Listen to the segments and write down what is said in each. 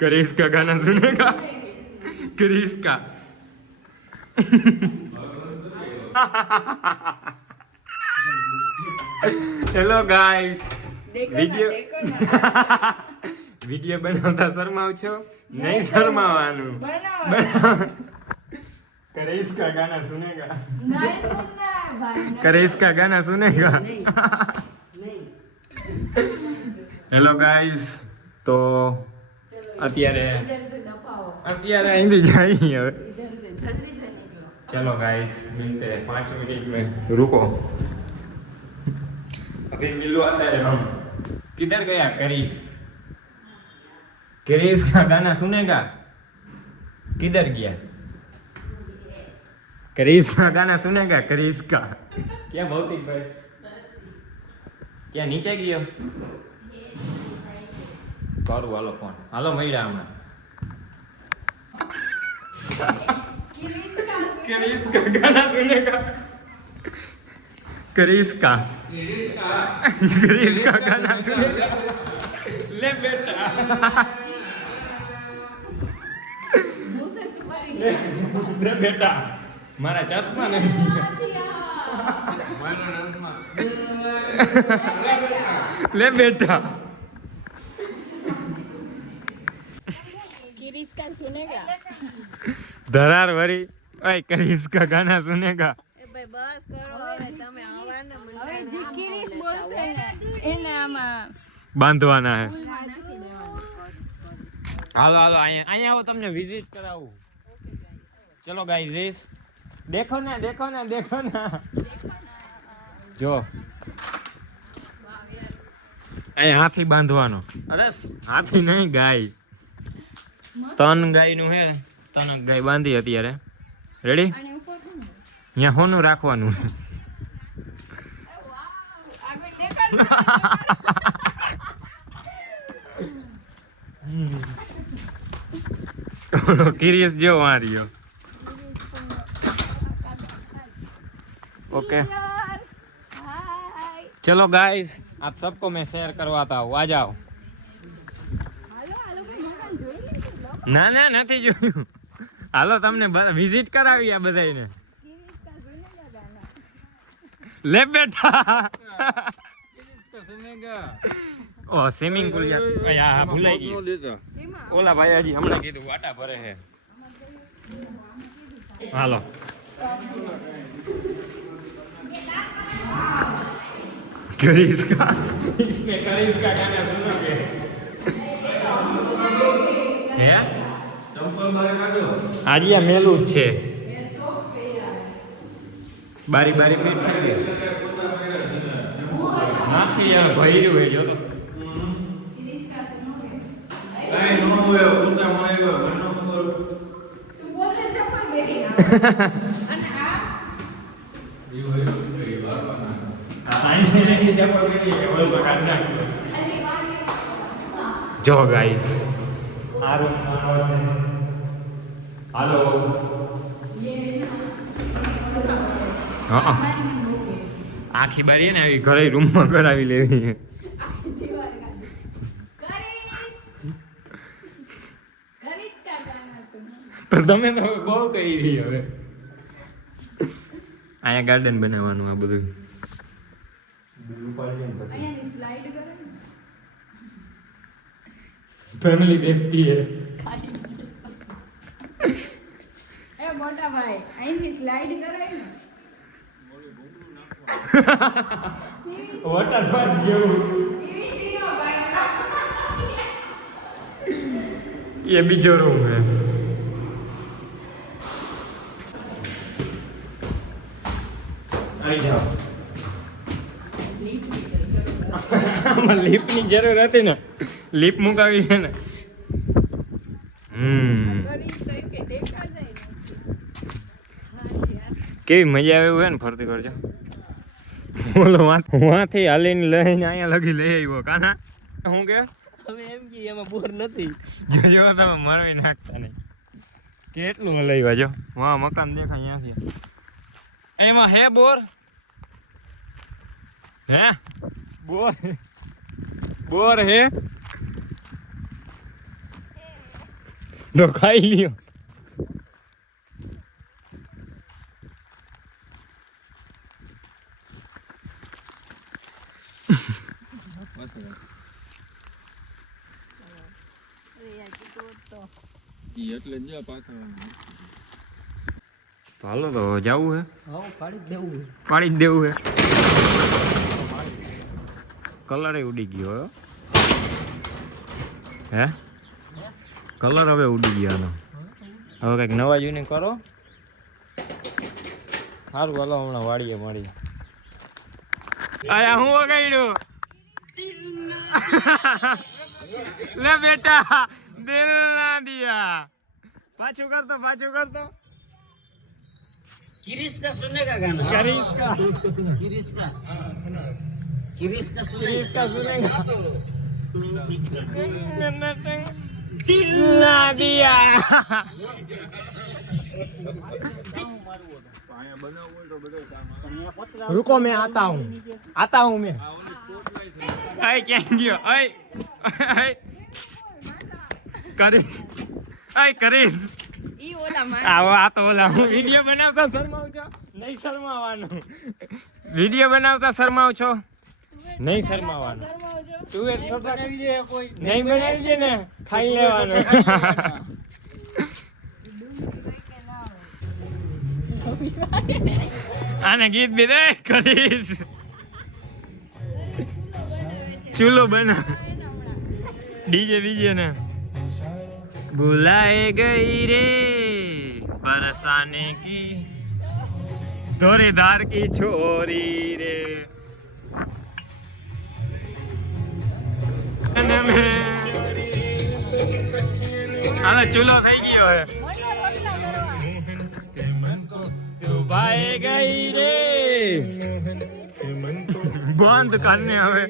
Chris का गाना सुनेगा क्रिस का હેલો ગાઈસ વિડિયો બનાવતા શરમાવ છો નહીં શરમાવાનું क्रिस का गाना सुनेगा क्रिस का गाना सुनेगा હેલો ગાઈસ તો અત્યારે અહીંથી જઈએ હવે चलो गाइस मिलते हैं 5 मिनट में रुको अभी मिलवाते हैं हम किधर गया क्रिस क्रिस का गाना सुनेगा किधर गया क्रिस का गाना सुनेगा क्रिस का क्या भौतिक भाई क्या नीचे गया करू हालो फोन हालो मळ्या हमें क्रिस का गाना सुनेगा क्रिस का गाना सुनेगा ले बेटा ले बेटा मारा चश्मा नहीं ले बेटा क्रिस का सुनेगा धरार वरी ओए क्रिस का गाना सुनेगा ए भाई बस करो હવે તમે આવવાના મંડળ જે ક્રિસ બોલશે ને એને આમાં બાંધવાના હે હાલો હાલો અહીંયા આવો તમને વિઝિટ કરાવું ચલો ગાઈઝ देखो ना જો અહીં હાથી બાંધવાનો અરે હાથી નહીં ગાય તન ગાયનું હે તનક ગાય બાંધી અત્યારે રેડી અહીંયા હોનું રાખવાનું क्रिस जो वहाँ रियो ओके चलो गाइस आप सबको मैं शेयर करवाता हूँ आ जाओ ના ના નથી જોયું હાલો તમને વિઝિટ કરાવી આ બધાને લે બેટા ઓ સ્વિમિંગ પુલ યાર ભૂલાઈ ગઈ ઓલા ભાઈ હજી હમણાં કીધું વાટા ભરે છે હાલો क्रिस का इसमें क्रिस का गाना सुनोगे હે ચંપલ બારે કાઢો આજે આ મેલું જ છે બારી ફિટ થઈ ગઈ નાથી યાર ભર્યું હે જો તો ક્રિસ કા સુનોગે કાઈ નો હોય ઉતા મળ્યો મનો ખબર તું બોલે ચંપલ બેરી અને આ ઈ હોય એ બાપાના જો ગાઈસ હાલો આખી બારી ને આવી ઘરે રૂમમાં કરાવી લેવી પણ તમે તો બહુ કહી રહી હવે અહીંયા ગાર્ડન બનાવવાનું આ બધું फैमिली देखती है ए मोटा भाई અહીંથી સ્લાઇડ કરાય ને વોટર પાર્ક જેવું ये बीजो रूम है आई जाओ लिप ની જરૂર હતી ને लिप મુકાવી છે ને કેવી મજા આવે એવું હે ને ફરતી કરજો બોલો વાંથી હાલીને લઈને અહીંયા લગી લઈ આવ્યો કાના હું કે હવે એમ કે એમાં બોર નથી જો તમે મરવી નાખતા નહીં કેટલું હલાવ્યા જો વાહ મકાન દેખાય અહીંયાથી એમાં હે બોર હે બોર હે તો ખાઈ લ્યો. એટલે જ પાછળ હાલો તો જવું હે. પાડી દેવું પાડી જ દેવું હે. કલર ઉડી ગયો હો. હે કલર હવે ઉડી ગયો આનો. હવે કંઈક નવા જોઈને કરો. સારું હાલો હમણાં વાળીએ મળીએ. આયા હું વગાડ્યું લે બેટા દિલ ના દિયા. પાછું કરતો किरिस का सुनने का गाना किरिस का किरिस का सुनेगा दिल ना दिया. रुको मैं आता हूँ मैं. आई क्या गयो आई કરીશ ઈ ઓલા માં આવો આ તો ઓલા હું વિડિયો બનાવતા શરમાવ છો નહીં શરમાવાનું. વિડિયો બનાવતા શરમાવ છો નહીં શરમાવાનું. તું એ છોટા બનાવી દે કોઈ નહીં બનાવી દે ને ખાઈ લેવાનું. આને ગીત બી દે કરીશ. ચૂલો બના ડીજે બીજે ને बुलाए गई रे बरसाने की धोरेदार की छोरी रे. હવે ચૂલો થઈ ગયો હે. ડૂબાઈ ગઈ રે બંધ કરને હવે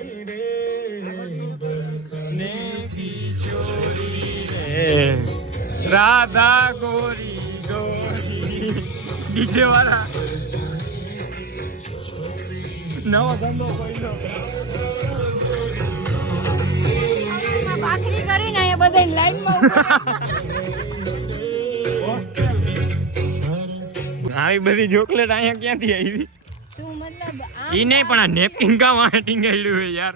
राधा गोरी गोरी डीजे वाला नवा धंधो कोईनो ભાખરી કરીને અહીંયા બધા લાઈનમાં આવી બધી ચોકલેટ અહીંયા ક્યાંથી આવી? તું મતલબ ઈ નહીં પણ આ નેપકિન કા વાં ટીંગાડ્યું હે યાર.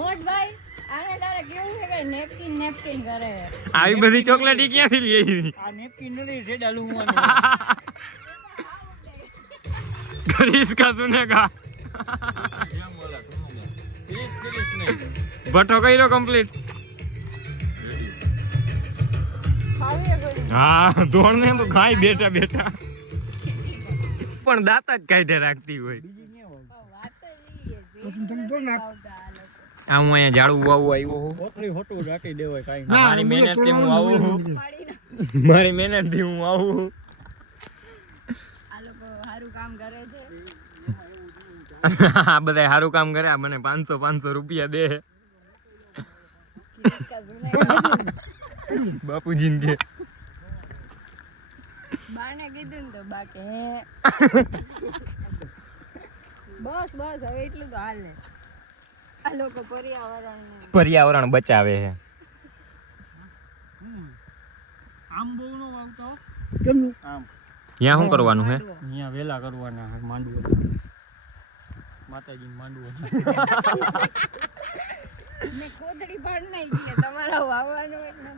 મોટભાઈ આને તારે કેવું છે કે નેપકિન કરે. આવી બધી ચોકલેટ ઈ ક્યાંથી લઈ આવી? આ નેપકિન નથી છે ડાલું હું કરીશ કા સુનેગા. ભટ્ટો કર્યો કમ્પ્લીટ. હા ધોળ ને તો ખાઈ બેઠા બેઠા પણ દાંત જ કાઢે રાખતી હોય. આ હું અહીંયા ઝાડુ વાવવા આવ્યો છું. કોથળી હોટું રાખી દેવાય કાઈ મારી મહેનતથી હું આવું છું. મારી મહેનતથી હું આવું છું. આ લોકો સારું કામ કરે છે. આ બધા સારું કામ કરે. મને 500 રૂપિયા દે બાપુજી ને બાને કીધું ને તો બાકે બસ હવે એટલું તો હાલ ને. આ લોકો પર્યાવરણ બચાવે છે. આમ બહુ નો વાવતો કેમનું આમ ત્યાં શું કરવાનું છે? અહીંયા વેલા કરવાના માંડવો માતાજી માંડવો ને કોથળી પાડ નાખી ને તમારા વાવવાનું એટલે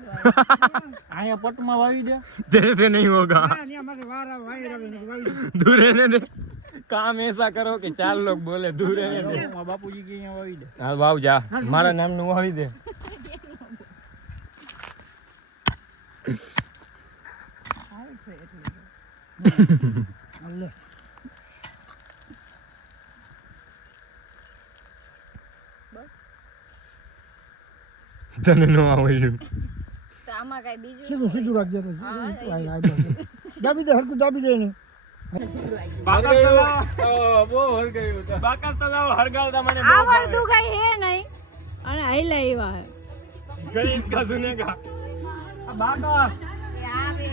અહીંયા પટમાં વાવી દે तेरे से नहीं होगा. અહીંયા માથે વાર આવે વાયર આવે ને વાવી दूर रहने दे. काम ऐसा करो कि 4 लोग बोले दूर रहने दे. મારા બાપુજી કે અહીંયા વાવી દે હા વાવ જા મારા નામનું વાવી દે. હાલે તને નો આવડ્યું. તો આમાં કઈ બીજું સીધું રાખજે દાબી દે હરકું દાબી દે ને બાકાસ તલાવ હરગાવતા મને આવડતું કઈ હે નહીં અને હાઈલા એવા હે કરીશ કા સુનેગા. બાકાસ આવે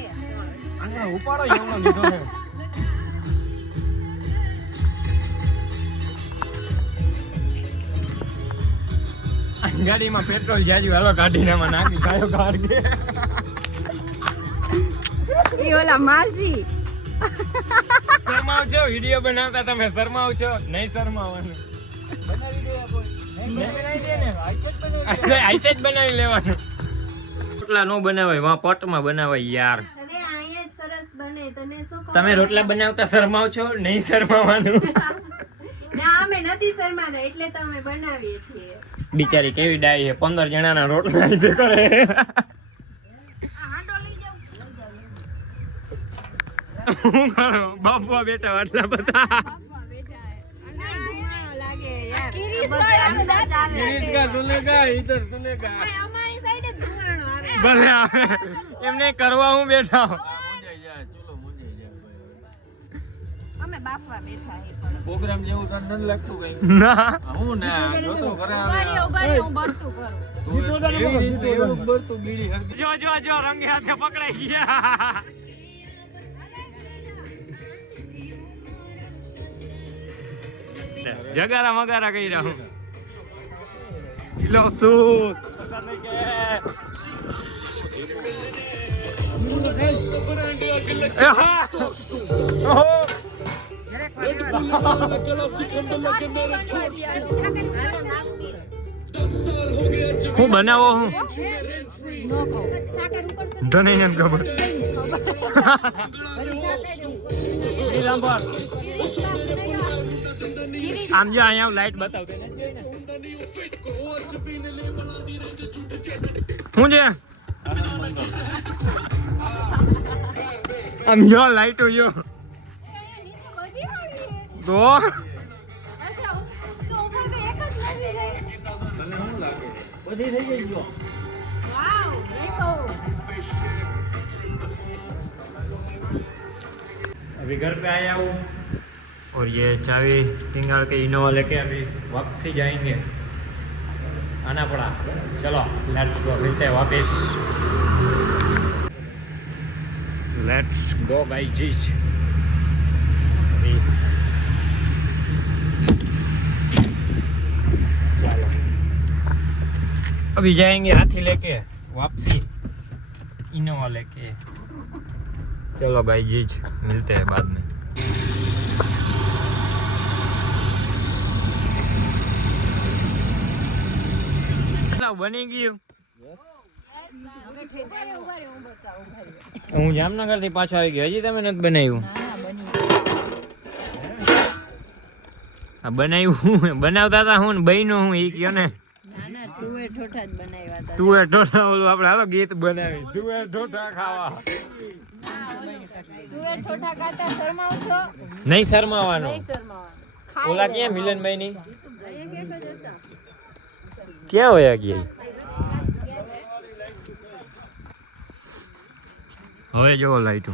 આને ઉપાડો એવનો લીધો છે. ગાડીમાં પેટ્રોલ જાજુ હાલો કાઢીને એમાં નાખી ગાયો કાઢ કે ઈ ઓલા માસી શરમાવ છો વિડિયો બનાવતા તમે શરમાવ છો નહીં શરમાવાનું આઈતે જ બનાવી લેવાનું રોટલા નો બનાવાય વા પટમાં બનાવાય યાર અરે અહીંયા જ સરસ બને તને શું ખબર? તમે રોટલા બનાવતા શરમાવ છો નહીં શરમાવાનું ના અમે નથી શરમાતા એટલે તો અમે બનાવીએ છીએ. બિચારી કેવી ડાઈ છે 15 જણાના રોટલા આઈતે કરે હું કરો બાપા બેટા આટલા બધા લાગે યાર બધા અંદાજ આવે. સુનેગા ઇધર સુનેગા અમારી સાઈડ જ ધુમાડો આવે. ભલે આવે એમને કરવા હું બેઠા અમે બાફવા બેઠા હી પણ પ્રોગ્રામ જેવું તને નથી લાગતું કઈ ના હું ના જોતો ઘરે ઉભા રહો, હું ભરતું કરું. એવું બરતું બીડી હરકી જો રંગે હાથે પકડાઈ ગયા જગારા મગારા કહી રહ્યા હું લો શું હું બનાવો હું તને નથી ખબર આમ જો અહીંયા લાઈટ બતાવતો હું છે આમ જો લાઈટ જો તો બધી થઈ ગઈ જો अभी घर पे आया हूँ और ये चाबी पिंगाल के इनोवा लेके अभी वापसी जाएंगे आना पड़ा चलो लेट्स गो मिलते हैं वापस लेट्स गो गाइस जीज अभी जाएंगे हाथी लेके वापसी इनोवा लेके चलो गाइस जीज मिलते हैं बाद में बनी गયું હું જામનગર થી પાછો આવી ગયો હજી તમે નથી બનાવ્યું આ બનાવ્યું બનાવતા હતા હું બહેનો હું ઈ કયો ને તુવેર ઠોઠા જ બનાવ્યા હતા. તું એ ઠોઠા ઓલું આપણે હાલો ગીત બનાવી તું એ ઠોઠા ખાવા તુવેર ઠોઠા ખાતા શરમાવ છો? નહીં શરમાવાનું નહીં શરમાવા. ઓલા ક્યાં મિલનભાઈ ની એક જ હતા. ક્યાં હોયા ગયા હવે જો લાઈટો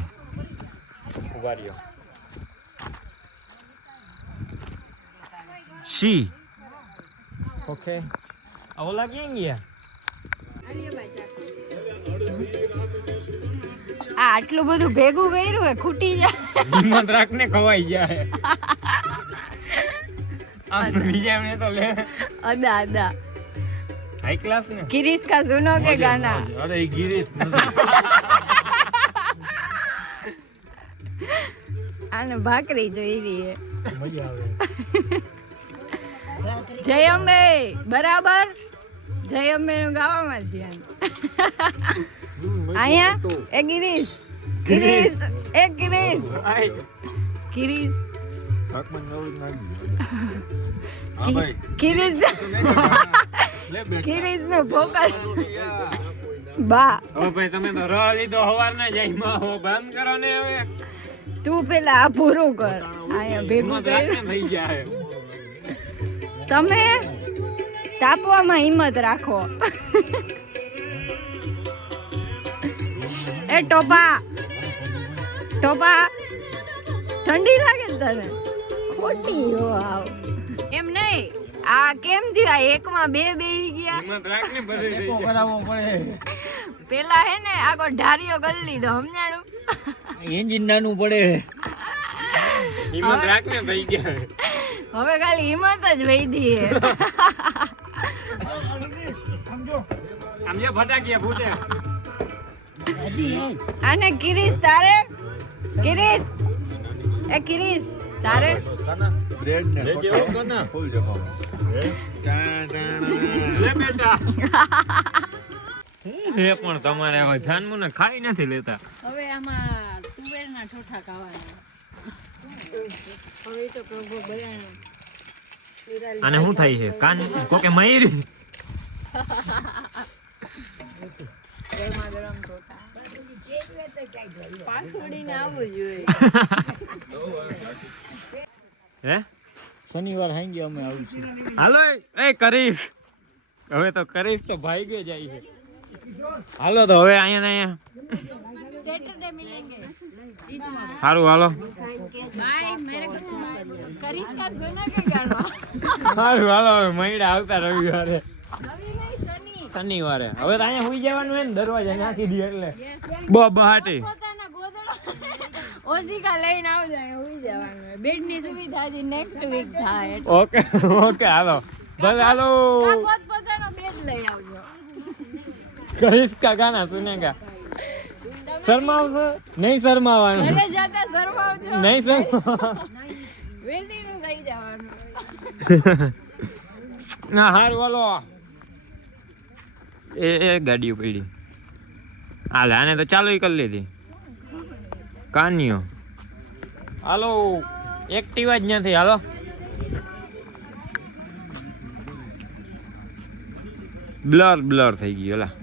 ઉભા રહ્યો સી ઓકે ઓલા ક્યાં ગયા આ આટલું બધું ભેગું કર્યું હે ખૂટી જાય. હિંમત રાખને ખવાઈ જાય આ બીજા ને તો લે અદા અદા હાઈ ક્લાસ ને કિરીશ કા સુનો કે ગાના અરે એ ગિરીશ આને ભાખરી જોઈ રહી હે. મજા આવે જય અંબે બરાબર જય અંબે નું ગાવામાં જ ધ્યાન. અહીંયા એ ગિરીશ ગિરીશ એ ગિરીશ ગિરીશ શાકમાં નવું નાખી હા ભાઈ ગિરીશ લે બેટા ગિરીશ નું ફોકસ બા હવે ભાઈ તમે તો રહ લીધો હવાર ના જાય માં હો બંધ કરો ને હવે તું પેલા આ પૂરું કર અહીંયા ભેગું હિંમત રાખને કર્યું. થઈ જાય તમે તાપવામાં હિંમત રાખો. એ ટોપા ટોપા ઠંડી લાગે ને તને ખોટી હો આવ એમ નહીં આ કેમ થયું આ એકમાં બે બેહી ગયા હિંમત રાખને બધે થઈ ટેકો જાય કરાવવો પડે પેલા હે ને આગો ઢારીઓ કરી લીધો સમજાણું એન્જિન નાનું પડે હિંમત રાખને થઈ ગયા હવે ખાલી હિંમત જ વૈધી હે આમ જે ફટાકિયા ફૂટે. અને કિરીશ તારે કિરીશ એ કિરીશ તારે બ્રેડ ને કાના. ફૂલ જમાવો. લે બેટા. એ પણ તમારે હવે ધ્યાનમાં ને ખાઈ નથી લેતા. હવે આમાં તુવેરના ઠોઠા ખાવાના હવે તો પ્રભુ બધાને અને શું થાય છે કાન કોકે મયરી. ગરમા ગરમ ઠોઠા પાછોડીને આવવું જોઈએ. હે શનિવાર હાંગે અમે આવીશું. હાલો એ કરીશ. હવે તો કરીશ તો ભાઈ ગયો જાય છે. હાલો તો હવે અહીંયા ને સેટરડે મિલેંગે સારું હાલો. બાય મેરે કુછ કરીશ કા સુના કે ગાનો સારું હાલો હવે મહિડા આવતા રવિવારે નવી નહીં સની શનિવારે. હવે તો અહીંયા સુઈ જવાનું હોય ને દરવાજા નાખી દે એટલે બહાટી. પોતાના ગોદડા ઓઝિકા લઈને આવજો અહીંયા ઉઈ જવાનું હોય. બેડની સુવિધા હજી નેક્સ્ટ વીક થાય ઓકે ઓકે હાલો ભલે હાલો. પોતાનો બેડ લઈ આવજો. કરીશ કા ગાના સુનેગા. શરમાવશો નહીં? શરમાવાનું ઘરે જતા શરમાવજો નહીં. શરમા વેલીનું લઈ જવાનું. ના હારું હાલો. એ ગાડીઓ પડી હાલે. આને તો ચાલુ કરી લીધી કાનીઓ. હાલો એક્ટિવા જ નથી. હાલો બ્લર થઈ ગયું. એલા